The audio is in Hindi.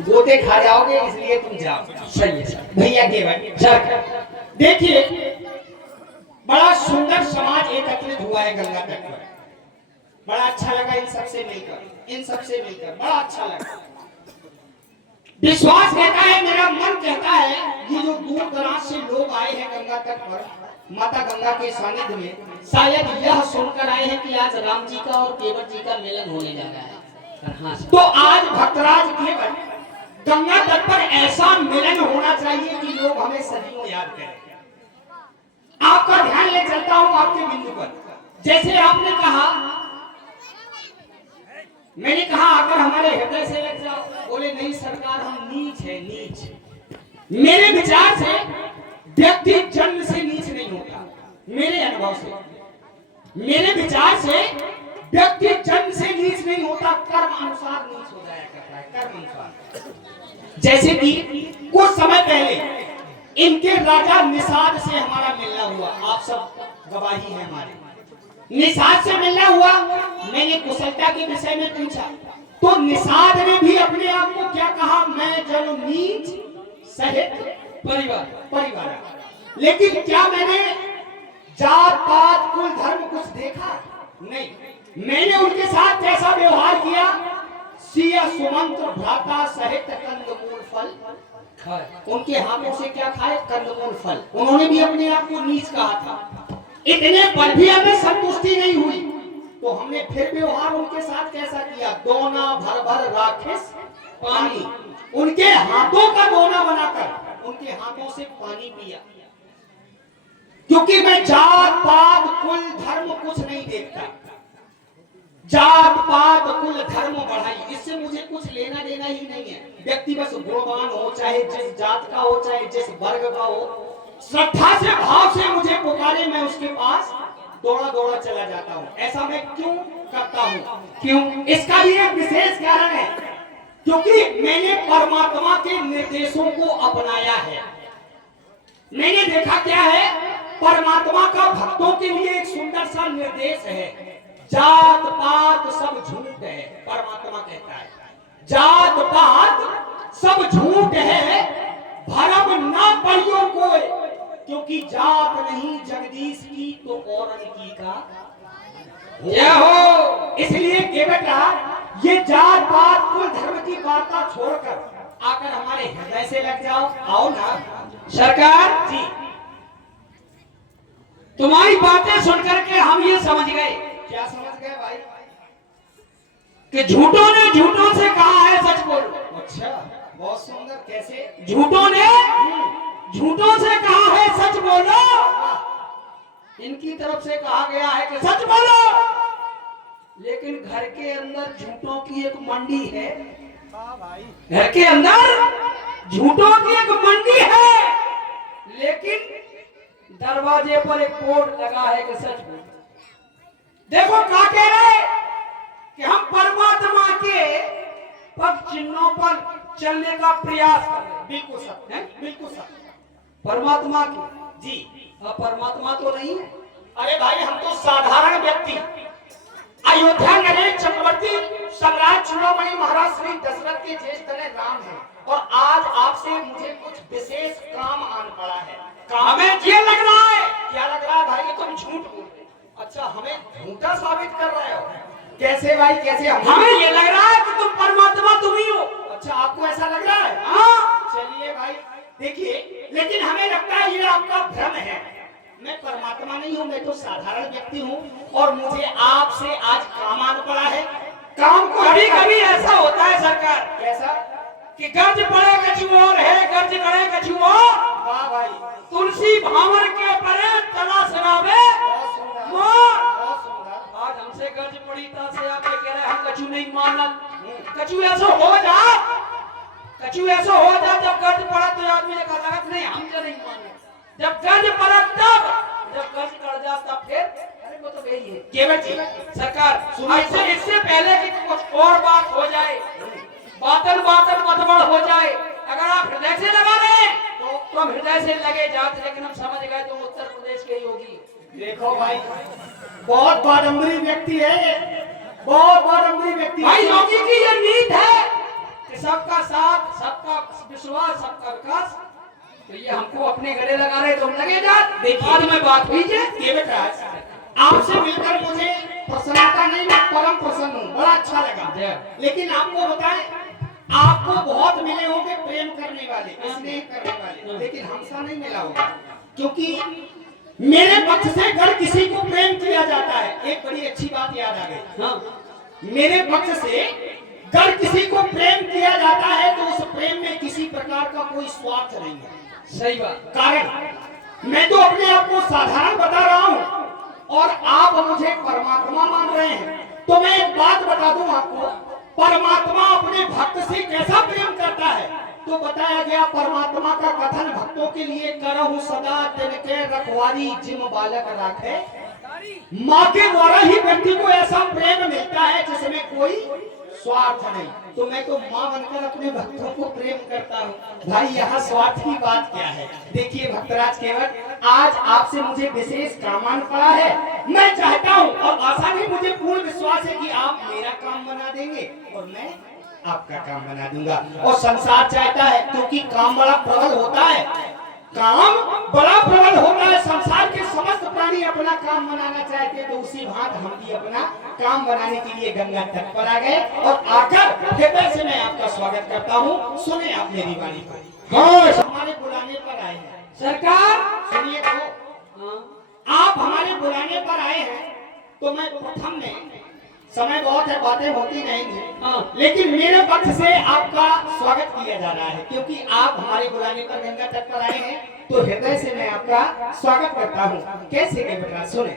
गोते खा जाओगे, इसलिए तुम जाओ। सही है सर। भैया के भाई सर, देखिए बड़ा सुंदर समाज एकत्रित हुआ है गंगा तट पर। बड़ा अच्छा लगा इन सबसे मिलकर बड़ा अच्छा लगा। विश्वास कहता है, मेरा मन कहता है, ये जो दूर दराज से लोग आए हैं गंगा तट पर माता गंगा के सानिध्य में, शायद यह सुनकर आए हैं कि आज राम जी का और केवट जी का मिलन होने जा रहा है। हाँ तो आज भक्तराज केवट गंगा तट पर ऐसा मिलन होना चाहिए कि लोग हमें सदियों याद करें। आपका ध्यान ले चलता हूं आपके बिंदु पर। जैसे आपने कहा, मैंने कहा आकर हमारे हृदय से लग जाओ, बोले नहीं सरकार हम नीच है, नीच। मेरे विचार से व्यक्ति जन्म से नीच नहीं होता। मेरे अनुभव से, मेरे विचार से व्यक्ति जन्म से नीच नहीं होता, कर्म अनुसार नीच हो जाया करता है, कर्म अनुसार। जैसे कि कुछ समय पहले इनके राजा निषाद से हमारा मिलना हुआ, आप सब गवाही हैं हमारे। निषाद से मिलना हुआ, मैंने कुशलता के विषय में पूछा तो निषाद ने भी अपने आप को क्या कहा, मैं जन नीच सहित परिवार। लेकिन क्या मैंने जात पात कुल धर्म कुछ देखा? नहीं। मैंने उनके साथ कैसा व्यवहार किया, सिया सुमंत्र भ्राता सहित कंदमूल फल खाए। उनके हाथों से क्या खाए? कंदमूल फल। उन्होंने भी अपने आप को नीच कहा था। इतने पर भी हमें संतुष्टि नहीं हुई तो हमने फिर व्यवहार उनके साथ कैसा किया, दोना भर भर राखिस पानी। उनके हाथों का दोना बनाकर उनके हाथों से पानी पिया। क्योंकि मैं जात पात कुल धर्म कुछ नहीं देखता, जात पात कुल धर्म बढ़ाई, इससे मुझे कुछ लेना देना ही नहीं है। व्यक्ति बस गुणवान हो, चाहे जिस जात का हो, चाहे जिस वर्ग का हो, श्रद्धा से भाव से मुझे पुकारे, मैं उसके पास दौड़ा दौड़ा चला जाता हूँ। ऐसा मैं क्यों करता हूँ? क्यों? इसका भी एक विशेष कारण है, क्योंकि मैंने परमात्मा के निर्देशों को अपनाया है। मैंने देखा क्या है, परमात्मा का भक्तों के लिए एक सुंदर सा निर्देश है, जात पात सब झूठ है। परमात्मा कहता है जात पात सब झूठ है, भरम ना पड़ियो कोई, क्योंकि जात नहीं जगदीश की तो औरन की का क्या हो। इसलिए केवटा ये जात पात कुल धर्म की बातें छोड़कर आकर हमारे हृदय से लग जाओ। आओ ना सरकार जी, तुम्हारी बातें सुनकर के हम ये समझ गए। क्या समझ गए भाई? कि झूठों ने झूठों से कहा है सच बोलो। अच्छा, बहुत सुंदर। कैसे? झूठों ने झूठों से कहा है सच बोलो, इनकी तरफ से कहा गया है कि सच बोलो, लेकिन घर के अंदर झूठों की एक मंडी है। घर के अंदर झूठों की एक मंडी है, लेकिन दरवाजे पर एक बोर्ड लगा है कि सच बोलो। देखो क्या कह रहे कि हम परमात्मा के पद चिन्हों पर चलने का प्रयास कर रहे हैं। बिल्कुल सत्य है, बिल्कुल सत्य। परमात्मा की जी, अब परमात्मा तो नहीं है। अरे भाई हम तो साधारण व्यक्ति, अयोध्या नरेश चक्रवर्ती सम्राट चूड़ामणि महाराज श्री दशरथ के ज्येष्ठ तनय राम है, और आज आपसे मुझे कुछ विशेष काम आन पड़ा है। हमें ये लग रहा है। क्या लग रहा है भाई? कि तुम झूठ बोल रहे हो। अच्छा, हमें झूठा साबित कर रहे हो? कैसे भाई, कैसे? हमें ये लग रहा है कि तुम परमात्मा तुम ही हो। अच्छा, आपको ऐसा लग रहा है? हाँ। चलिए भाई देखिए, लेकिन हमें लगता है ये आपका भ्रम है। मैं परमात्मा नहीं हूँ, मैं तो साधारण व्यक्ति हूँ, और मुझे आपसे आज काम आना पड़ा है। काम को कभी कभी ऐसा होता है सरकार, कैसा? कि गर्ज पड़े कछुओर है, गर्ज करे कछुओर। वाह भाई, तुलसी भावर के परे तला सराबे बहुत सुंदर, मोर। बहुत सुंदर। आज हमसे गर्ज पड़ी ता से आप ये कह रहे हैं हम कछु नहीं मानल। कछु ऐसा हो जा, कछु ऐसा हो जा, जब गर्ज पड़ा तो आदमी ने कहा लगत नहीं हम जो नहीं माने। जब गर्ज पड़ा तब, जब गर्ज कर जा तब फिर अरे वो तो वही है। केवट जी सरकार ऐसे इससे पहले कि कुछ और बात हो जाए, बातन बातन मतबड़ हो जाए, अगर आप हृदय से लगा रहे हैं तो हम हृदय से लगे जाते, लेकिन हम समझ गए तुम उत्तर प्रदेश के योगी। देखो भाई, बहुत बादम्बरी व्यक्ति है ये, बहुत बादम्बरी व्यक्ति भाई योगी की ये नीत है कि सबका साथ, सबका विश्वास, सबका विकास। तो ये हमको अपने गले लगा रहे, तुम लगे जा। देखिए, बाद में बात कीजिए। देवराज, आपसे मिलकर मुझे प्रसन्नता नहीं, मैं परम प्रसन्न हूँ, बड़ा अच्छा लगा। लेकिन आपको बताएं, आपको बहुत मिले होंगे प्रेम करने वाले, स्नेह करने वाले, लेकिन हमसे नहीं मिला होगा, क्योंकि मेरे पक्ष से अगर किसी को प्रेम किया जाता है, एक बड़ी अच्छी बात याद आ गई। हाँ, मेरे पक्ष से अगर किसी को प्रेम किया जाता है तो उस प्रेम में किसी प्रकार का कोई स्वार्थ नहीं है। सही बात। कारण मैं तो अपने आप को साधारण बता रहा हूं और आप मुझे परमात्मा मान रहे हैं। तो मैं एक बात बता दूं आपको, परमात्मा अपने भक्त से कैसा प्रेम करता है तो बताया गया, परमात्मा का कथन भक्तों के लिए करहु सदा दिन के रखवारी जिम बालक राखे। माँ के द्वारा ही व्यक्ति को ऐसा प्रेम मिलता है जिसमें कोई स्वार्थ नहीं। तो मैं तो माँ बनकर अपने भक्तों को प्रेम करता हूँ। भाई यहाँ स्वार्थ की बात क्या है? देखिए भक्तराज केवल, आज आपसे मुझे विशेष काम आन पड़ा है। मैं चाहता हूँ और आशा नहीं, मुझे पूर्ण विश्वास है कि आप मेरा काम बना देंगे और मैं आपका काम बना दूंगा। और संसार चाहता है, क्योंकि काम बड़ा प्रबल होता है, काम बड़ा प्रबल होता है। संसार के समस्त प्राणी अपना काम बनाना चाहते, तो उसी भांत हम भी अपना काम बनाने के लिए गंगा तट पर आ गए और आकर हृदय से मैं आपका स्वागत करता हूँ। सुने आप मेरी वाणी को। हमारे बुलाने पर आए हैं सरकार। सुनिए तो, आप हमारे बुलाने पर आए हैं तो मैं प्रथम में, समय बहुत है, बातें होती रहेंगी, लेकिन मेरे पक्ष से आपका स्वागत किया जा रहा है, क्योंकि आप हमारे बुलाने पर गंगा तट पर आए हैं। तो हृदय से मैं आपका स्वागत करता हूँ। कैसे के बेटा सुने।